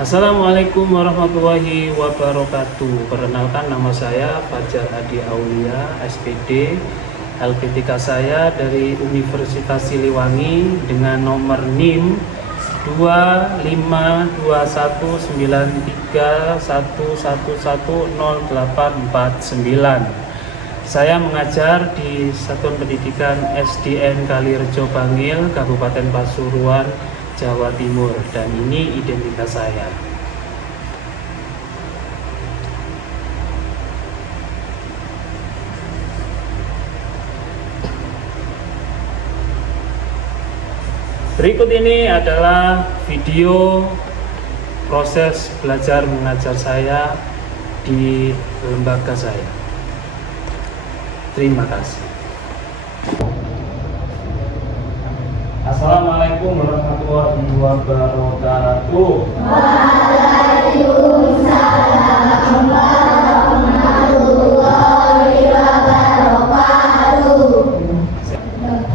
Assalamualaikum warahmatullahi wabarakatuh. Perkenalkan, nama saya Fajar Adi Aulia, SPD. LPTK saya dari Universitas Siliwangi dengan nomor NIM 2529311108449. Saya mengajar di Satuan Pendidikan SDN Kalirejo Bangil, Kabupaten Pasuruan, Jawa Timur, dan ini identitas saya. Berikut ini adalah video proses belajar mengajar saya di lembaga saya. Terima kasih. Assalamualaikum warahmatullahi wabarakatuh. Waalaikumsalam warahmatullahi wabarakatuh.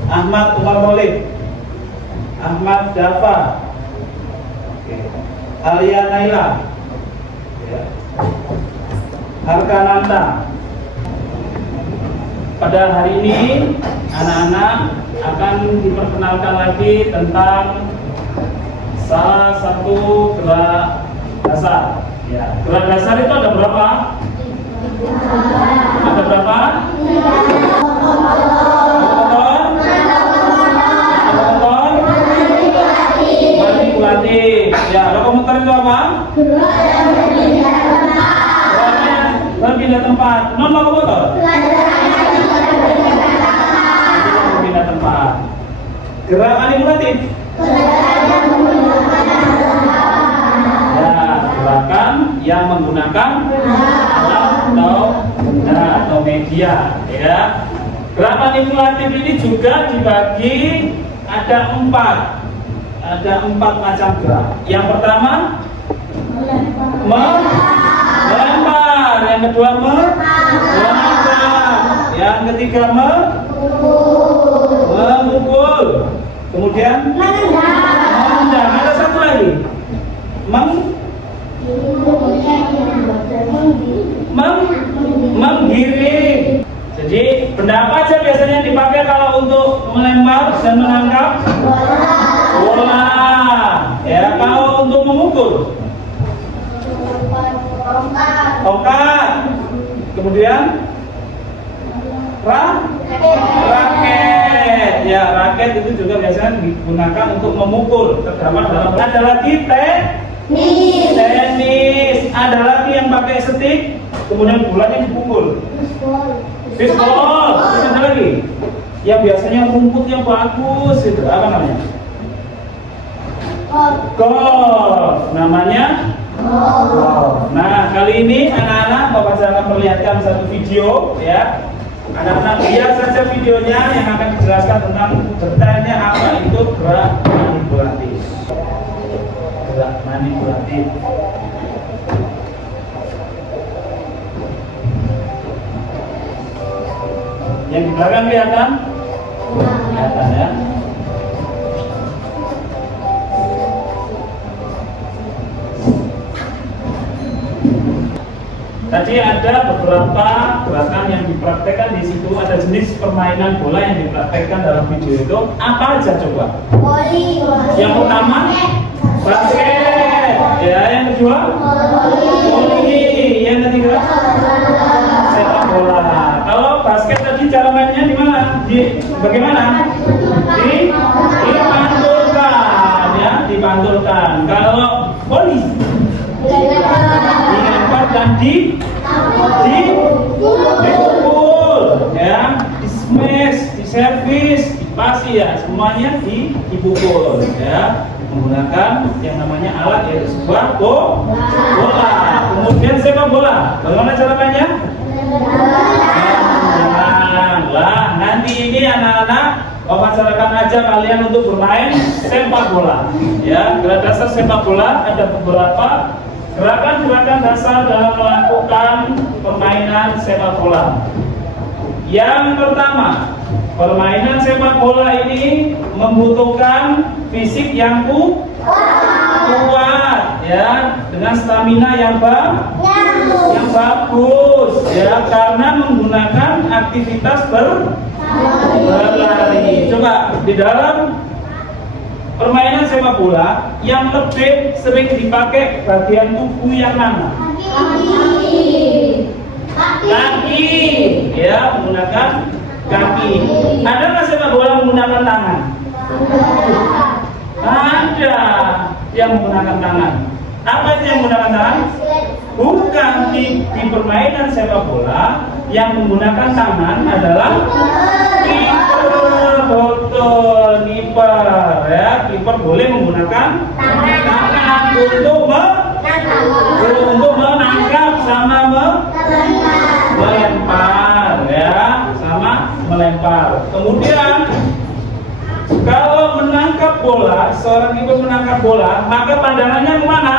Ahmad Umar Maulid, Ahmad Dafa, Alia Naila, Harkananta. Pada hari ini anak-anak akan diperkenalkan lagi tentang salah satu gerak dasar. Ya, gerak dasar itu ada berapa? Ada berapa? Manipulatif. Ya, lokomotor itu apa? Geraknya berpindah tempat. Non lokomotor? Berpindah tempat. Gerak manipulatif? Ya, gerakan yang menggunakan alat atau media. Ya. Gerak manipulatif ini juga dibagi ada empat macam gerak. Yang pertama melempar, yang kedua melempar, yang ketiga memukul, kemudian menendang. Ada satu lagi, menggiring. Jadi benda apa aja biasanya dipakai kalau untuk melempar dan menangkap? Bola. Ya, kalau untuk memukul? Tongkat. Kemudian raket. Ya, raket itu juga biasanya digunakan untuk memukul. Terdapat dalam. Ada lagi tenis. Ada lagi yang pakai stick, kemudian bolanya dipukul. Bisbol. Terus ada lagi yang biasanya rumputnya bagus itu apa namanya? Golf. Namanya golf. Nah, kali ini anak-anak Bapak saya akan perlihatkan satu video, ya. Anak-anak lihat saja videonya yang akan dijelaskan tentang detailnya apa itu gerak manipulatif. Gerak manipulatif. Yang di belakang kelihatan? Kelihatan, ya. Tadi ada beberapa gerakan yang dipraktekkan di situ. Ada jenis permainan bola yang dipraktekkan dalam video itu. Apa aja coba? Yang pertama basket. Ya, yang kedua voli. Yang ketiga sepak bola. Kalau basket tadi cara mainnya di mana? Bagaimana? Dipantulkan, ya, dipantulkan. Kalau voli dilempar dan dipukul, ya, di smash, di servis, dipasi, ya, semuanya dipukul, ya, menggunakan yang namanya alat, yaitu sebuah bola. Kemudian sepak bola, bagaimana cara mainnya? Lah, nanti ini anak-anak Bapak akan ajak kalian untuk bermain sepak bola, ya. Gerak dasar sepak bola ada beberapa gerakan-gerakan dasar dalam melakukan permainan sepak bola. Yang pertama, permainan sepak bola ini membutuhkan fisik yang kuat, ya. dengan stamina yang bagus ya, karena menggunakan aktivitas berlari. Coba di dalam permainan sepak bola yang lebih sering dipakai bagian tubuh yang mana? Kaki ya, menggunakan kaki. Ada nggak sepak bola menggunakan tangan? Ada yang menggunakan tangan. Apa itu yang menggunakan tangan? Bukan, di permainan sepak bola yang menggunakan tangan adalah kiper. Betul, kiper ya. Kiper boleh menggunakan tangan untuk menangkap sama melempar ya, sama melempar. Kemudian kalau menangkap bola, seorang kiper menangkap bola, maka pandangannya kemana?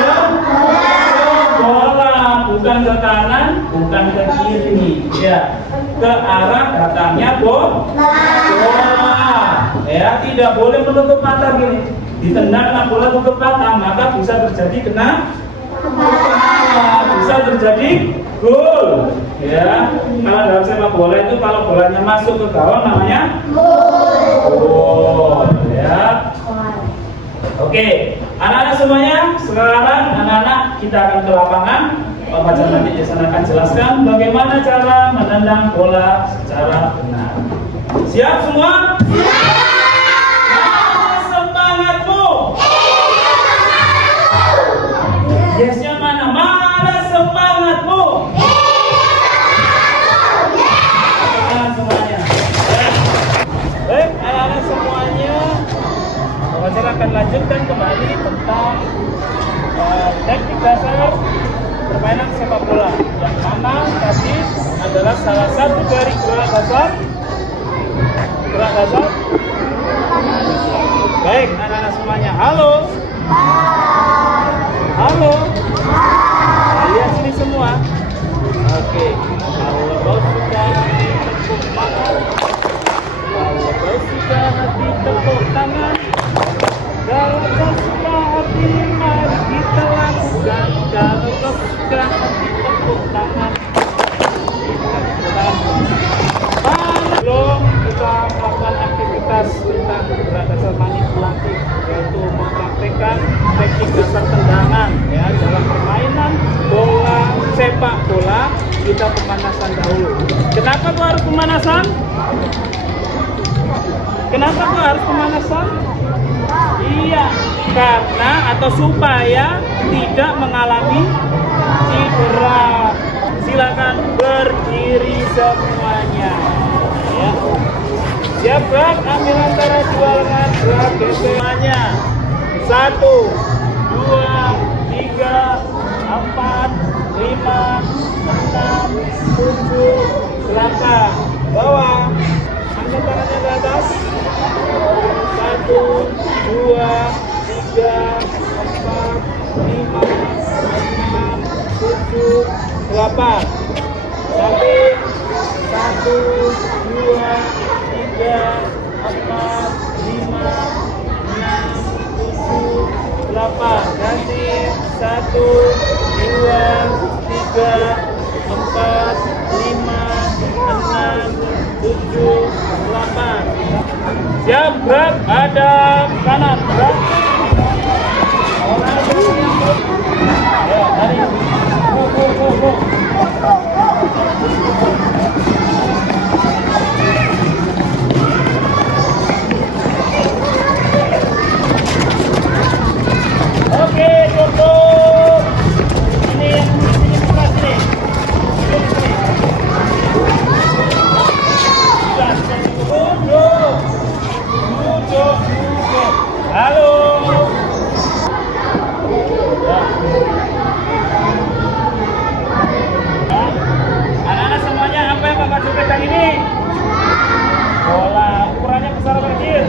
Ke bola, bukan ke kanan, bukan ke kiri, ya, ke arah datangnya bola. Ya, tidak boleh menutup mata gini. Ditendang bola tutup mata, maka bisa terjadi bisa terjadi gol. Ya, kalau dalam sepak bola itu kalau bolanya masuk ke gawang namanya gol. Ya. Oke, anak-anak semuanya, sekarang anak-anak kita akan ke lapangan. Pak Fajar nanti di sana akan jelaskan bagaimana cara menendang bola secara benar. Siap semua? Yesnya mana? Mana semangatmu? Semangat semuanya. Baik, anak-anak semuanya, Bapak Fajar akan lanjutkan kembali tentang teknik dasar permainan sepak bola, yang mana tadi adalah salah satu dari gerak dasar. Baik, anak-anak semuanya, halo. Halo. Lihat sini semua. Oke. Kalau kau suka tepuk tangan. Kalau kau suka hati tepuk tangan. Kalau kau suka hati mari kita lakukan. Kalau kau suka hati tepuk tangan. Belum kita melakukan aktivitas tentang gerak dasar manipulatif, yaitu mempraktekkan teknik dasar tendangan ya dalam permainan bola sepak bola. Kita pemanasan dahulu. Kenapa kok harus pemanasan? Kenapa kok harus pemanasan? Iya, karena atau supaya tidak mengalami cedera. Silakan berdiri semuanya. Ya. Siap gerak, ambil antara dua lengan, gerak semuanya. 1, 2, 3, 4, 5, 6, 7, 8. Bawah, angkat tangannya ke atas. 1, 2, 3, 4, 5, 6, 7, 8. Sampai 1, 2, 3, 4, 5, 6, 7, 8. Ganti 1, 2, 3, 4, 5, 6, 7, 8. Siap gerak, hadap kanan, gerak. Ya, tarik. Oke, tutup. Ini yang sini buka sini. Duduk. Halo. Anak-anak semuanya, apa yang Bapak Fajar pegang ini? Bola. Ukurannya besar atau kecil?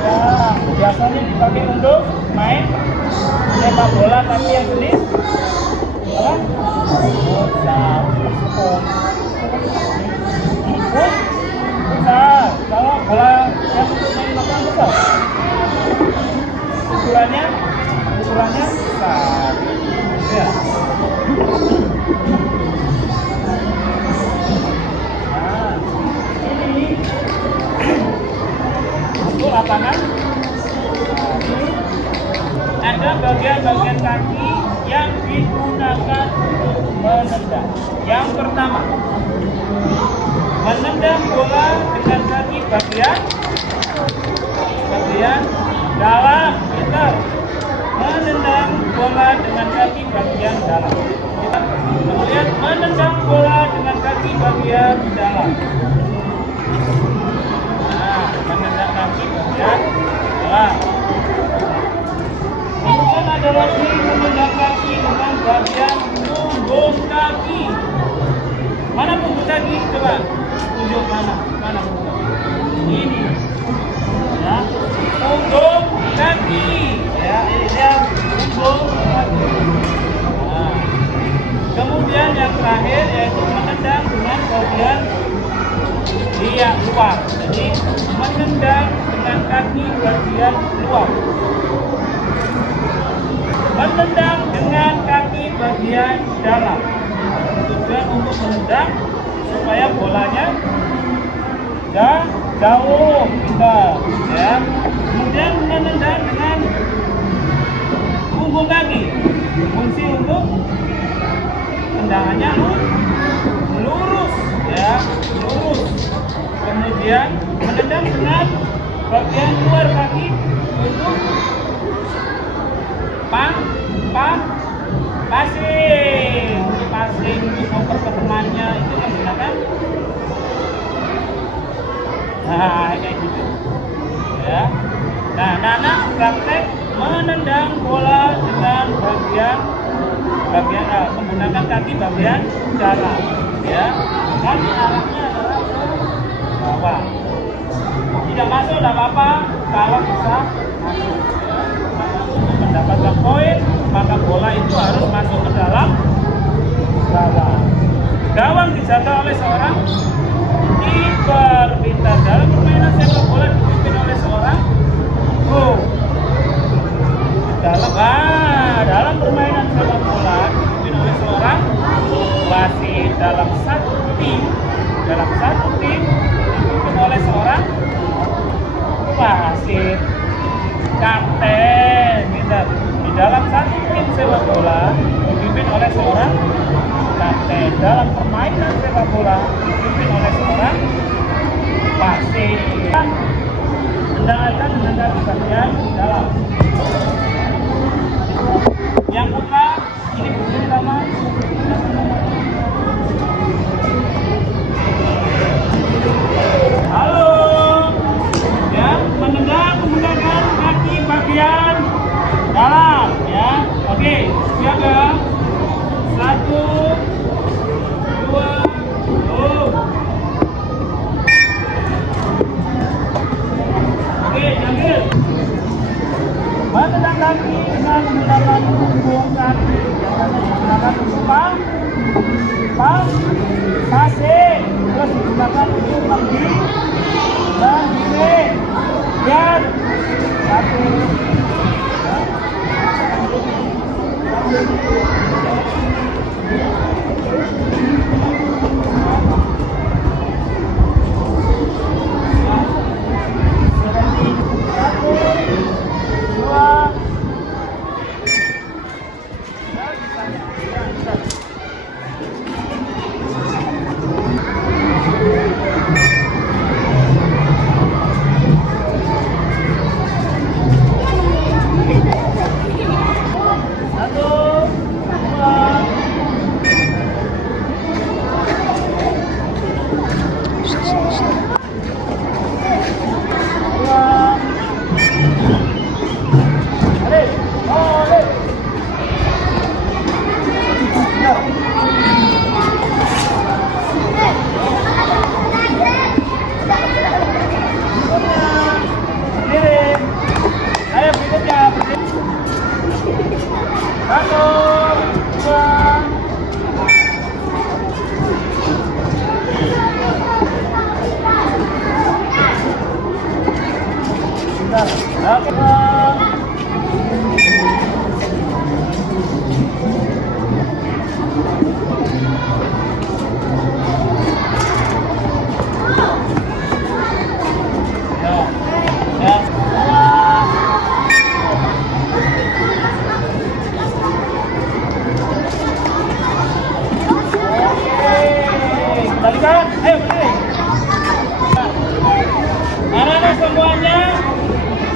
Ya, biasanya dipakai untuk main sepak bola, tapi yang jenis apa? Besar. Kalau bola yang untuk main lapangan besar? ukurannya besar. Ya. Nah, ini untuk lapangan. Ada bagian-bagian kaki yang digunakan untuk menendang. Yang pertama, menendang bola dengan kaki bagian dalam. Pintar. Menendang bola dengan kaki bagian dalam. Kemudian menendang bola dengan kaki bagian dalam. Nah, menendang kaki bagian dalam. Kemudian ada lagi menendang kaki dengan bagian punggung kaki. Mana punggung kaki? Coba tunjuk mana punggung kaki? Ini. Ya, punggung kaki. Ya, ini dia punggung kaki. Nah, kemudian yang terakhir yaitu menendang dengan bagian luar. Jadi menendang dengan kaki bagian luar. Menendang dengan kaki bagian dalam. Tujuan untuk menendang supaya bolanya jauh kita, ya. Kemudian menendang dengan punggung kaki. Fungsi untuk tendangannya lurus, ya, lurus. Kemudian menendang dengan bagian luar kaki untuk passing untuk oper ke temannya itu menggunakan kayak gitu, ya. Nah, anak praktek menendang bola dengan menggunakan kaki bagian dalam, ya. Dan arahnya adalah ke bawah. Tidak masuk tidak apa-apa kalau bisa masuk. Mendapatkan poin, maka bola itu harus masuk ke dalam gawang. Gawang dijaga oleh seorang kiper. Pintar. Dalam permainan sepak bola dipimpin oleh seorang dalam permainan sepak bola dipimpin oleh seorang wasit. Dalam satu tim dipimpin oleh seorang wasit. Kapten. Di dalam satu tim sepak bola dipimpin oleh seorang kapten. Dalam permainan sepak bola dipimpin oleh seorang wasit. Tendangan dengan bagian dalam. Yang putra ini pertama. Halo. Ya, menendang menggunakan kaki bagian dalam, ya. Oke, siap ya. 1, 2, oke, ambil. Menendang kaki dengan menggunakan punggung kaki. Menggunakan passing. Terus digunakan untuk lagi dan ini. Lihat. 1, 2.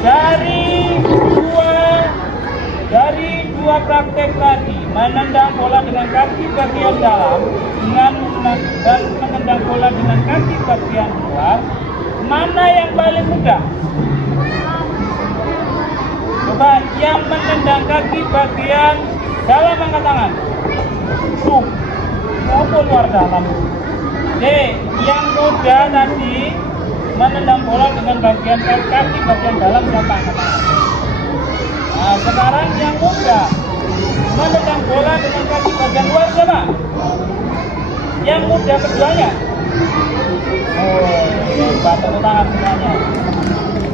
dari dua praktek tadi, menendang bola dengan kaki bagian dalam dan menendang bola dengan kaki bagian luar, mana yang paling mudah? Coba yang menendang kaki bagian dalam angkat tangan. Maupun luar dalam. Oke, yang mudah tadi menendang bola dengan bagian kaki bagian dalam siapa angkat tangan? Nah, sekarang yang mudah menendang bola dengan kaki bagian luar siapa? Yang mudah keduanya. Oh, hebat, tepuk tangan semuanya.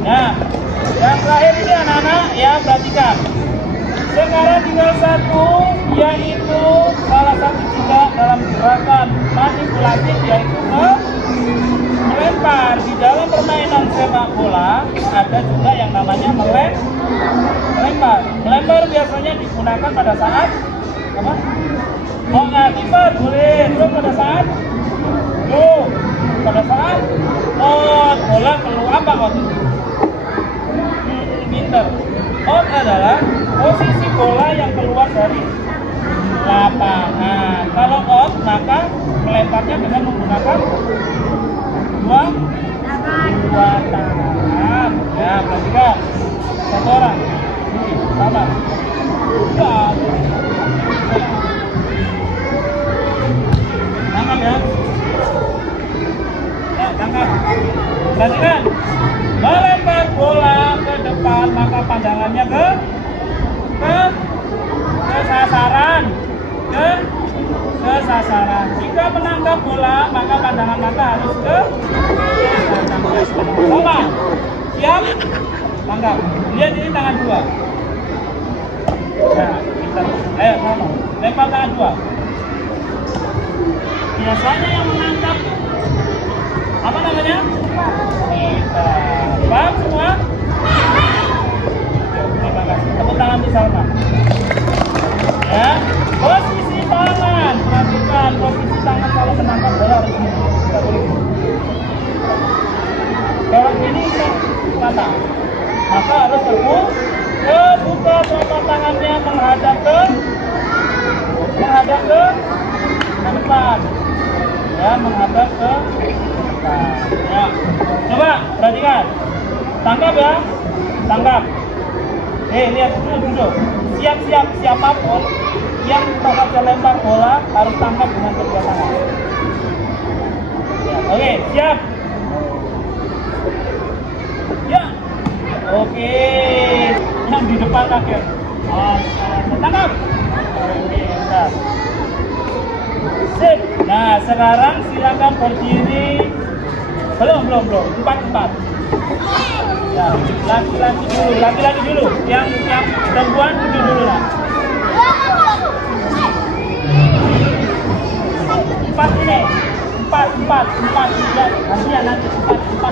Nah, yang terakhir ini anak-anak ya, perhatikan. Sekarang tinggal satu, yaitu salah satu juga dalam gerakan manipulatif, yaitu melempar. Di dalam permainan sepak bola ada juga yang namanya melempar. Melempar biasanya digunakan pada saat apa? Oh, ngatiper boleh. Terus pada saat bola keluar apa waktu itu? Pinter. Out adalah posisi bola yang keluar dari lapangan. Kalau out maka melemparnya dengan menggunakan dua tangan. Ya, perhatikan. Satu orang. Sama. Ya. Tangkap ya. Ya, tangkap. Perhatikan. Melempar bola ke depan maka pandangannya ke sasaran, ke sasaran. Jika menangkap bola maka pandangan mata harus ke sasaran. Sama. Siap? Tangkap. Lihat ini tangan dua. Nah, kita. Ayo sama. Lempar tangan dua. Biasanya yang menangkap apa namanya? Kita. Paham semua? Terima kasih. Tepuk tangan di Salma. Ya, posisi tangan. Perhatikan posisi tangan kalau menangkap bola harus ini. Kita boleh. Kalau ini mata, maka harus terbuka telapak tangannya menghadap ke depan. Ya, menghadap ke depan. Ya. Coba perhatikan. Tangkap ya. Tangkap. Lihat duduk. Siap-siap siapapun yang bakal lempar bola harus tangkap dengan kedua tangan. Ya, oke, siap. Ya. Oke. Yang di depan kaget. Tangkap. Oke, bentar. Sip. Nah, sekarang silakan berdiri. Belum. 4. Ya, laki-laki dulu. Yang perempuan duduk dulu lah. 4 ini. 4. Ya, nanti 4.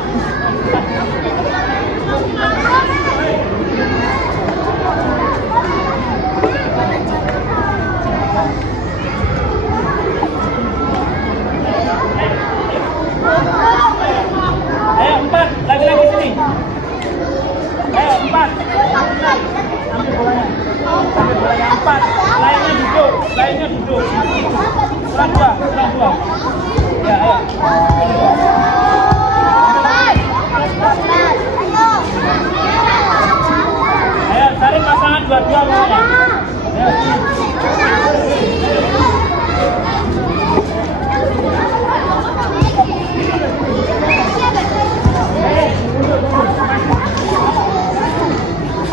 Ayo 4, lagi-lagi sini. Ayo 4. Ambil bolanya. 4. Lainnya duduk. Kurang dua. Ya, ayo. Ayo, cari pasangan dua-dua bolanya. Ayo.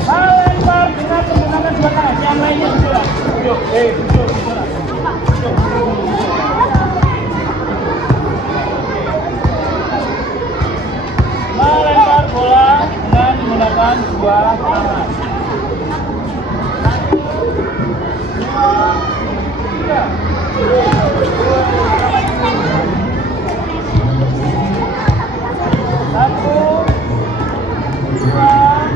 Melempar dengan menggunakan dua tangan, yang lainnya duduk. Duduk. Melempar bola dengan menggunakan dua tangan. 1, 2, 3.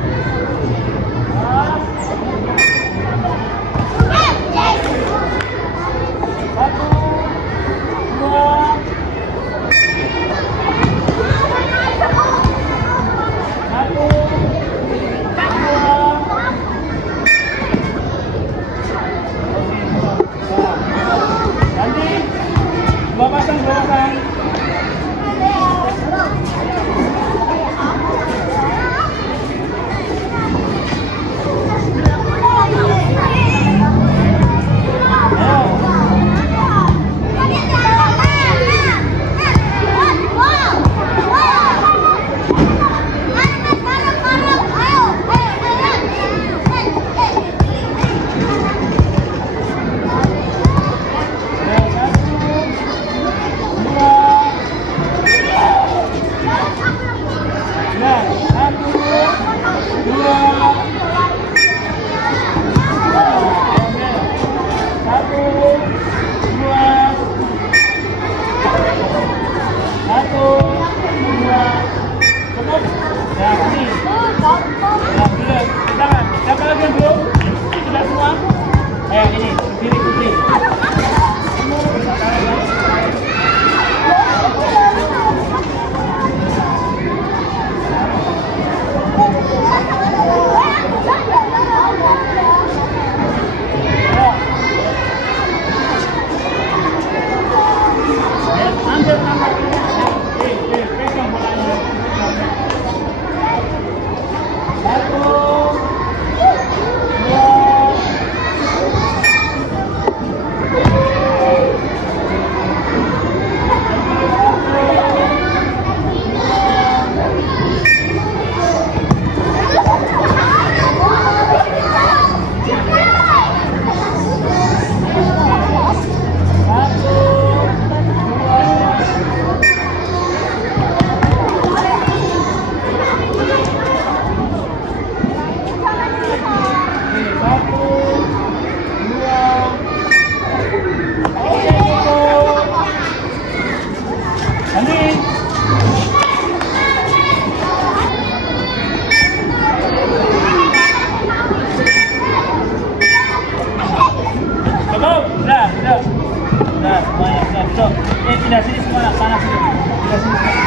Pindah sini semua, sana sini. Pindah sini semua.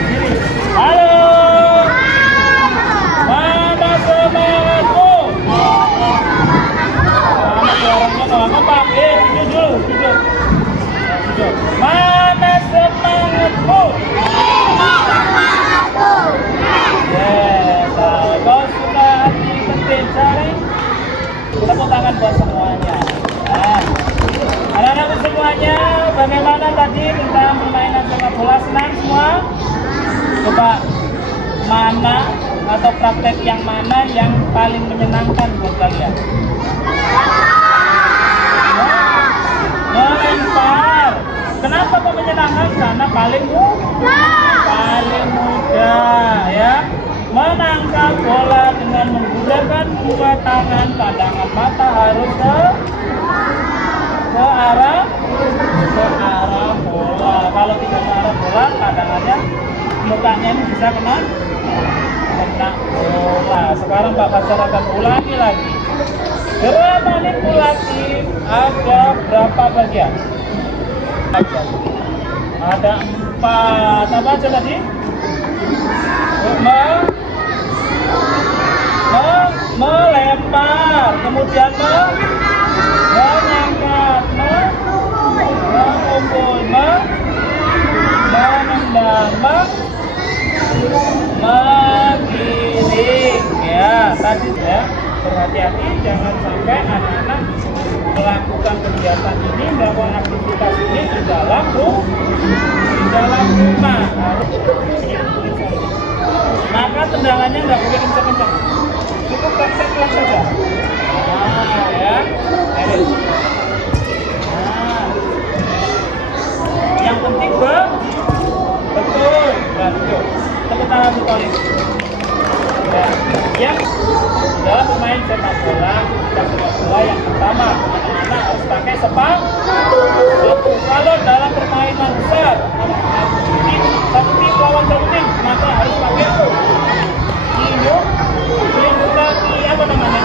Sini. Halo. Mana semangatmu? Orangnya nggak kompak. Duduk dulu, duduk. Duduk. Mana semangatmu? Yes, kau suka hati penting cari. Tepuk tangan buat semuanya. Nah. Anak-anak semuanya, bagaimana tadi tentang permainan sepak bola? Senang semua? Coba mana atau praktek yang mana yang paling menyenangkan buat kalian? Melempar. Kenapa kok menyenangkan? Karena paling mudah, ya. Menangkap bola dengan menggunakan dua tangan, pandangan mata harus ke arah bola. Kalau tidak ke arah bola, pandangannya mukanya ini bisa kena bola. Sekarang Pak Fajar akan ulangi lagi. Gerak manipulatif ada berapa bagian? Ada 4. Apa aja tadi? Melempar, kemudian mengangkat, memukul, menendang, menggiring. Ya, tadi ya, berhati-hati jangan sampai anak-anak melakukan kegiatan ini, melakukan aktivitas ini di dalam rumah. Maka tendangannya nggak boleh kencang-kencang, cukup pelan saja. Nah, ya. Nah. Yang penting betul. Tepuk tangan untuk Tony. Ya. Yang dalam bermain sepak bola yang pertama, anak-anak harus pakai sepatu. Kalau dalam permainan besar, satu tim lawan satu tim, maka harus pakai lindung kaki, apa namanya?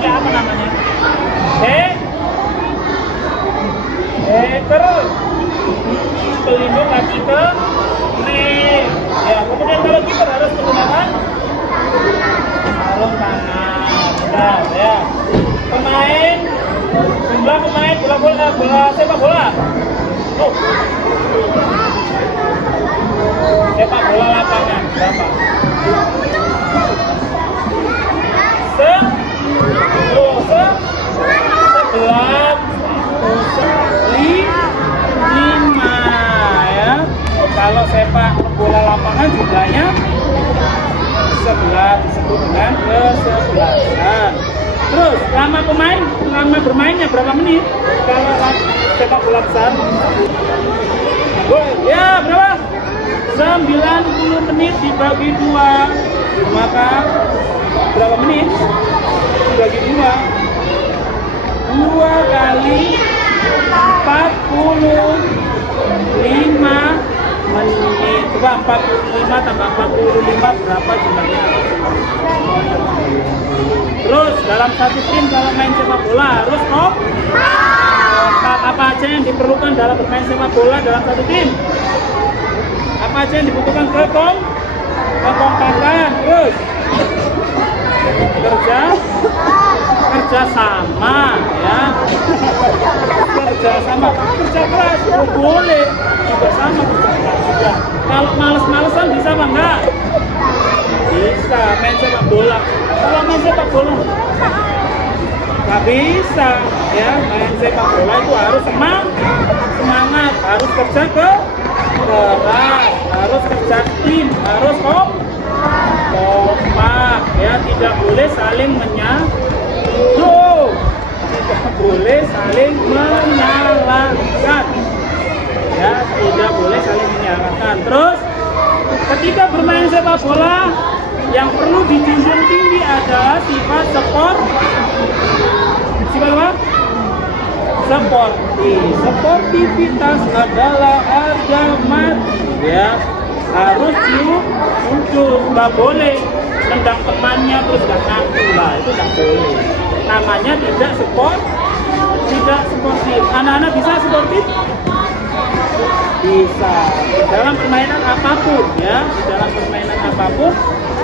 Ya, apa namanya? Terus pelindung kaki ke ring. Ya, kemudian kalau kita harus menggunakan sarung tangan. Benar, ya. Jumlah pemain bola sepak bola. Sepak bola lapangan berapa? 5 ya. Kalau sepak bola lapangan jumlahnya 11 disebut dengan kesebelasan. Terus lama bermainnya berapa menit? Kalau sepak bola besar, ya berapa? 90 menit dibagi 2, maka berapa menit? Dibagi 2 kali 45 menit. Coba 45 tambah 45 berapa jumlahnya? Terus dalam satu tim kalau main sepak bola harus apa aja yang diperlukan dalam bermain sepak bola dalam satu tim? Apa aja yang dibutuhkan? Kekompakan, terus kerja sama, ya, kerja keras, boleh juga sama. main sepak bola. Kalau main sepak bola nggak bisa ya, main sepak bola itu harus semangat, harus kerja keras, harus kerja tim, harus kompak ya, tidak boleh saling tidak boleh saling menyalahkan ya, tidak boleh saling menyalahkan. Terus ketika bermain sepak bola yang perlu dijunjung tinggi adalah sifat sportivitas adalah harga mati ya, harus muncul, nggak boleh nendang temannya terus nggak ngaku lah, itu nggak boleh, namanya tidak sportif. Anak-anak bisa sportif? Bisa, di dalam permainan apapun ya, di dalam permainan apapun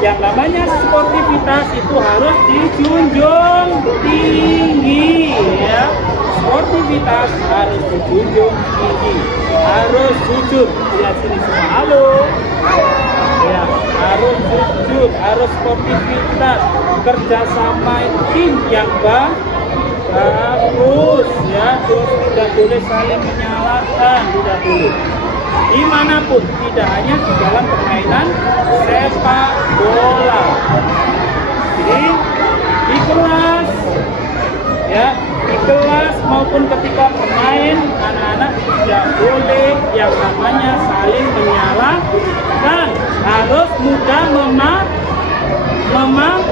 yang namanya sportivitas itu harus dijunjung tinggi ya. Sportivitas harus dijunjung tinggi, harus jujur. Lihat sini semua, halo ya, harus jujur, harus sportivitas, kerjasama tim yang bagus ya, terus tidak boleh saling menyalahkan, tidak boleh dimanapun, tidak hanya di dalam permainan sepak bola. Jadi di kelas ya, di kelas maupun ketika bermain, anak-anak tidak boleh yang namanya saling menyalahkan, harus mudah memaafkan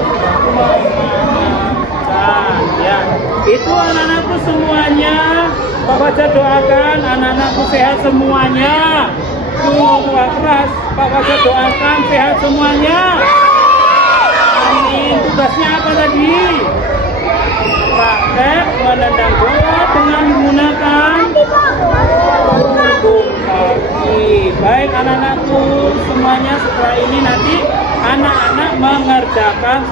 ya. Itu anak-anakku semuanya, Pak Fajar doakan anak-anakku sehat semuanya. Doa keras, Pak Fajar doakan sehat semuanya. Amin. Tugasnya apa tadi? Praktek menendang bola dengan menggunakan punggung kaki. Baik anak-anakku semuanya, setelah ini nanti anak-anak mengerjakan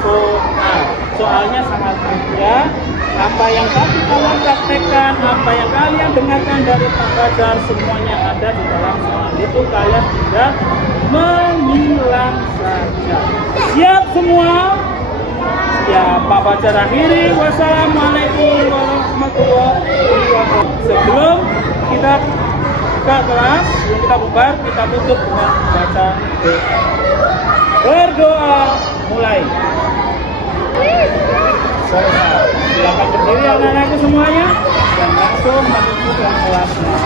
soalnya sangat mudah. Apa yang tadi kalian praktekkan, apa yang kalian dengarkan dari Pak Fajar, semuanya ada di dalam soal itu, kalian tidak mengulang saja. Siap semua? Ya, Pak Fajar akhiri. Wassalamualaikum warahmatullahi wabarakatuh. Sebelum kita ke kelas, sebelum kita bubar, kita tutup dengan baca berdoa. Mulai. Silakan berdiri anak-anakku semuanya dan langsung menuju ke kelasnya.